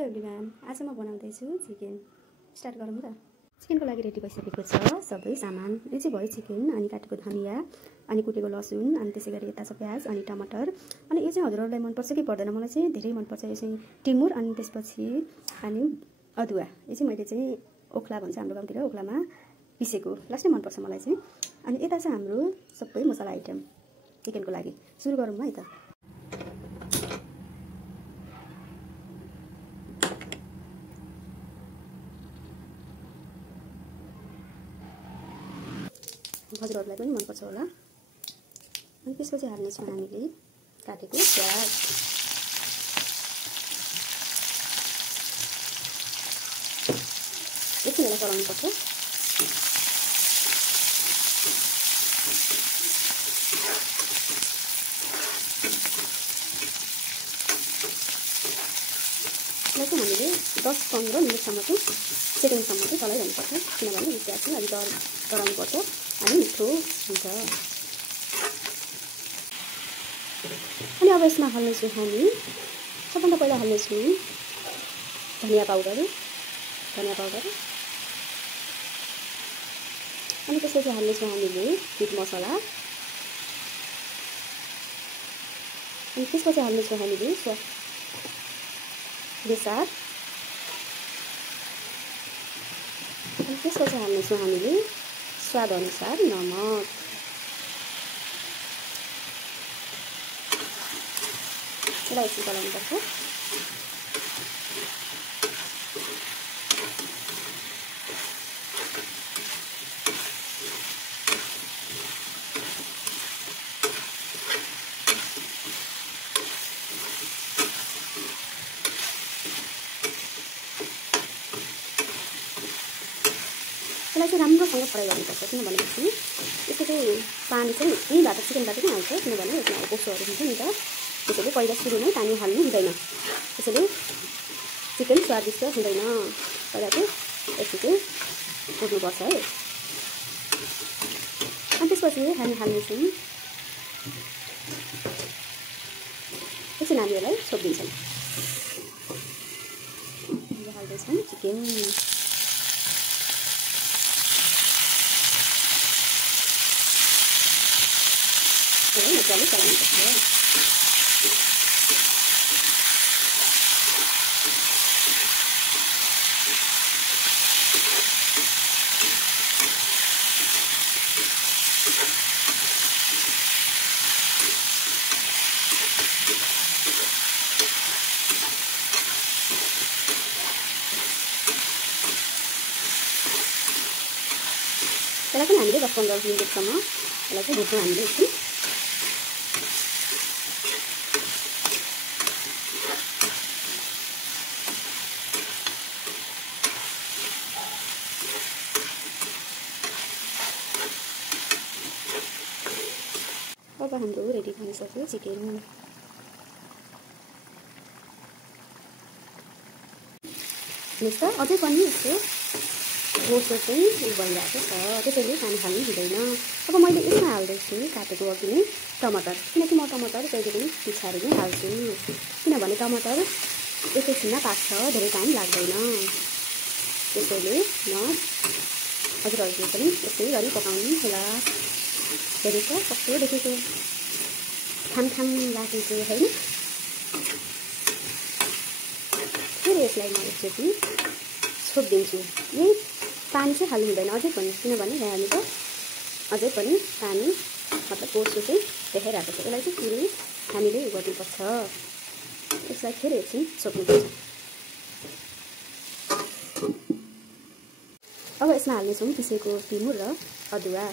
Hello everyone, आज म बनाउँदैछु चिकन। स्टार्ट गरौँ त। चिकनको लागि रेडी भइसकेको छ सबै सामान। यो चाहिँ भयो चिकन, अनि काटेको धनिया, अनि कुटेको लसुन, अनि त्यसै गरी यता छ प्याज, अनि टमाटर। अनि यो चाहिँ हजुरहरूलाई मनपर्छ कि पर्दैन? मलाई चाहिँ धेरै मनपर्छ। यो चाहिँ टिमुर, अनि त्यसपछि अनि अदुवा। यो चाहिँ मैले चाहिँ ओख्ला भन्छ हाम्रो गाउँतिर, ओख्लामा पिसेको लास्टै मनपर्छ मलाई चाहिँ। अनि यता चाहिँ हाम्रो सबै मसला आइटम चिकनको लागि। सुरु गरौँ है त। हजुरहरूलाई पनि मनपर्छ होला। अनि त्यसपछि हाल्नेछौँ हामीले काटेको प्याज, एकछिन यसलाई चलाउनुपर्छ। यसलाई चाहिँ हामीले 10-15 मिनटसम्म चाहिँ सेकेन्डसम्म चाहिँ चलाइरहनुपर्छ, किनभने यो प्याज चाहिँ अलिक डराउनुपर्छ अनि मिठो हुन्छ। अनि अब यसमा हाल्नेछौँ हामी सबभन्दा पहिला हाल्नेछौँ धनिया पाउडर, अनि त्यसपछि हाल्नेछौँ हामीले मिट मसला, अनि त्यसपछि हाल्नेछौँ हामीले बेसार, अनि त्यसपछि हाल्नेछौँ हामीले स्वाद अनुसार नमक। यसलाई एकछिन चलाउनुपर्छ। यसलाई चाहिँ राम्रोसँग फ्राई गर्नुपर्छ, किनभनेपछि यसको चाहिँ पानी चाहिँ यहीँबाट चिकनबाट पनि आउँछ, किनभने यसमा अब कोसोहरू हुन्छ नि त। त्यसैले पहिला सुरुमै पानी हाल्नु हुँदैन, त्यसैले चिकन स्वादिष्ट हुँदैन। पहिला चाहिँ यसो चाहिँ कुट्नुपर्छ है। अनि त्यसपछि हामी हाल्नेछौँ, एकछिन हामी यसलाई छोपिदिन्छौँ। हाल्दैछौँ चिकन, मजाले चलाउनुपर्छ। यसलाई पनि हामीले 10-15 मिनटसम्म यसलाई चाहिँ भुट्छौँ हामीले एकछिन। अब हाम्रो रेडी भइसक्यो चिकन। हेर्नुहोस् त, अझै पनि यसको गोसो चाहिँ भइरहेको छ, त्यसैले पानी हाल्नु हुँदैन। अब मैले यसमा हाल्दैछु काटेको अघि नै टमाटर, किनकि म टमाटर कहिले पनि पछाडि नै हाल्छु, किनभने टमाटर एकैछिनमा पाक्छ, धेरै टाइम लाग्दैन। त्यसैले म हजुरहरूले पनि यसै गरी पकाउनु होला। हेरेको कस्तो देखेको खाम लागेको होइन। फेरि यसलाई म एकचोटि छोपिदिन्छु। यही पानी चाहिँ हाल्नु हुँदैन अझै पनि, किनभने हामी त अझै पनि पानी मतलब कोसो चाहिँ देखाइरहेको छ। यसलाई चाहिँ पुरै हामीले उयो गर्नुपर्छ। यसलाई फेरि एकछिन छोप्नुपर्छ। अब यसमा हाल्नेछौँ पिसेको टिमुर र अदुवा।